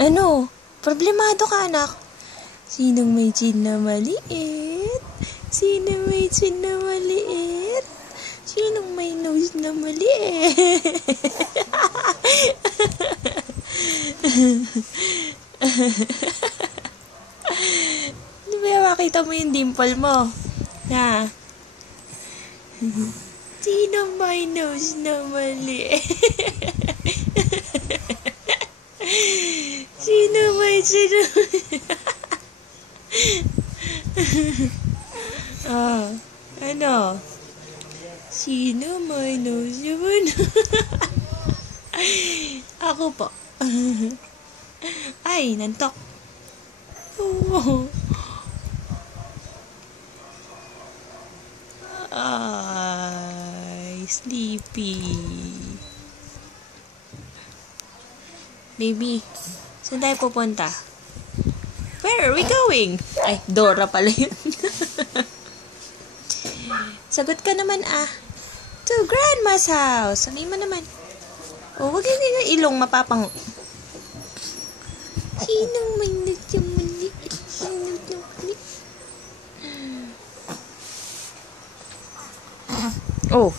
Ano? Problemado ka, anak? Sinong may chin na maliit? Sinong may chin na maliit? Sinong may nose na maliit? Di ba makita mo yung dimple mo? Na? Sinong may nose na maliit? Sino may chin na maliit? Ano? Sino may nose naman? Ako po. Ay, nantok. Oh. Ay, sleepy. Baby, saan tayo pupunta? Where are we going? Ay, Dora pala yun. Sagot ka naman To Grandma's house. Sabihin mo naman. Wag yung ilong mapapang. Sinong may nagkamali? Sinong nagkamali? Oh.